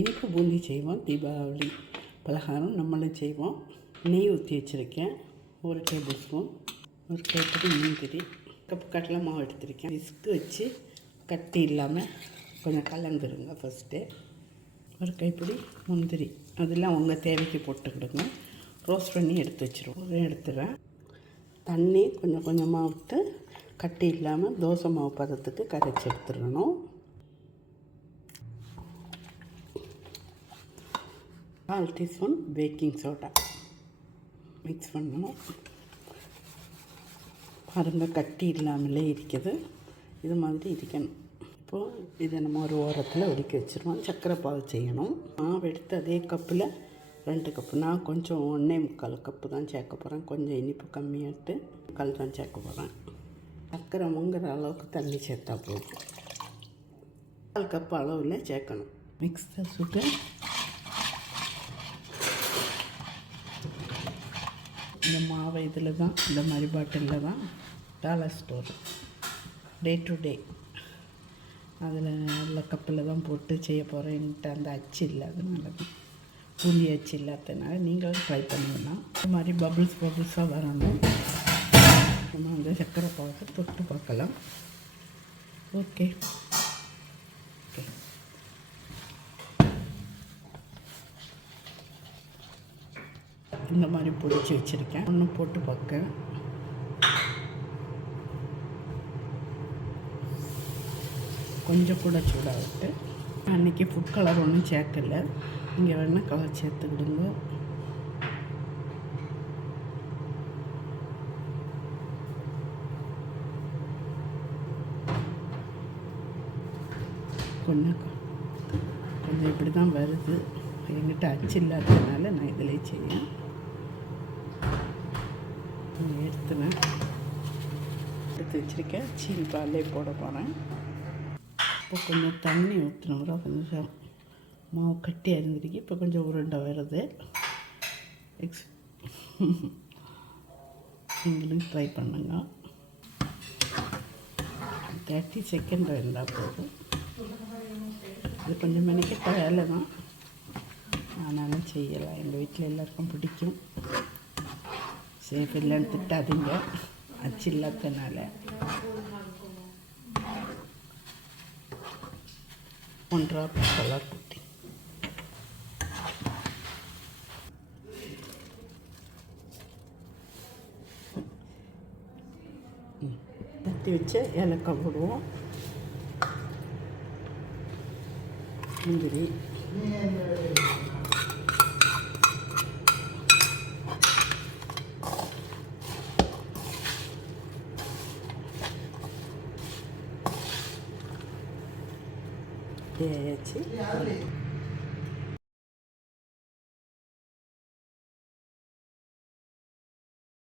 இனிப்பு பூந்தி செய்வோம் தீபாவளி பலகாரம் நம்மளும் செய்வோம். நெய் ஊற்றி வச்சுருக்கேன். ஒரு டேபிள் ஸ்பூன் ஒரு கைப்படி முந்திரி கப்பு கடலை மாவு எடுத்திருக்கேன். பிஸ்கு வச்சு கட்டி இல்லாமல் கொஞ்சம் கலந்துருங்க ஃபஸ்ட்டு ஒரு கைப்பிடி முந்திரி அதெல்லாம் உங்கள் தேவைக்கு போட்டுக்கிடுங்க. ரோஸ்ட் பண்ணி எடுத்து வச்சுருவோம். எடுத்துடுறேன். தண்ணி கொஞ்சம் கொஞ்சமாக விட்டு கட்டி இல்லாமல் தோசை மாவு பதத்துக்கு கரைச்சி எடுத்துடணும். கால் டீஸ்பூன் பேக்கிங் சோடா. மிக்ஸ் பண்ணணும். பாருங்கள் கட்டி இல்லாமலே இருக்குது. இது மாதிரி இருக்கணும். இப்போது இதை நம்ம ஒரு ஓரத்தில் ஒதுக்கி வச்சுருவோம். சர்க்கரை பால் செய்யணும். மாவு எடுத்து அதே கப்பில் ரெண்டு கப்பு. நான் கொஞ்சம் ஒன்றே முக்கால் கப்பு தான் சேர்க்க போகிறேன் கொஞ்சம் இனிப்பு கம்மியாட்டு முக்கால் தான் சேர்க்க போகிறேன் சர்க்கரை முங்குற அளவுக்கு தண்ணி சேர்த்தா போதும். முக்கால் கப்பு அளவில் சேர்க்கணும். மிக்ஸ் சுட்டு இந்த மாவை இதில் தான் இந்த மாதிரி பாட்டிலில் தான் dollar store day to day அதில் நல்ல கப்பில் தான் போட்டு செய்ய போகிறேன்ட்டு அந்த அச்சு இல்லை அதனால தான். பூந்தி அச்சு இல்லாததுனால நீங்களும் ட்ரை பண்ணுங்கன்னா இந்த மாதிரி பபுள்ஸ் பபுள்ஸாக வரணும் நம்ம வந்து சர்க்கரை பாகு தொட்டு பார்க்கலாம். ஓகே இந்த மாதிரி பிடிச்சி வச்சுருக்கேன். ஒன்று போட்டு பார்க்க கொஞ்சம் கூட சூடாக விட்டு அன்றைக்கி ஃபுட் கலர் ஒன்றும் சேர்க்கலை. இங்கே வேணால் கலர் சேர்த்துக்கிடுங்க. கொஞ்சம் கொஞ்சம் இப்படி தான் வருது. என்கிட்ட அச்சு இல்லாததுனால நான் இதிலே செய்யேன் எடுத்துனேன் எடுத்து வச்சுருக்கேன். சீனி பாலே போட போகிறேன் இப்போ கொஞ்சம் தண்ணி ஊற்றினோம்னா கொஞ்சம் மாவு கட்டி அரிஞ்சிருக்கு இப்போ கொஞ்சம் உருண்டை வருது. எக்ஸ் நீங்களும் ட்ரை பண்ணுங்க. தேர்ட்டி செகண்ட் இருந்தால் போதும். இது கொஞ்சம் மெனக்கிட்ட வேலை தான் ஆனாலும் செய்யலாம். எங்கள் வீட்டில் எல்லாருக்கும் பிடிக்கும். சேஃப் இல்லைன்னு திட்டாதீங்க. அச்சு இல்லாதனால ஒன்றா கலர் குட்டி தட்டி வச்சு ஏலக்காய் போடுவோம். முந்திரி. খেয়ে গেছি।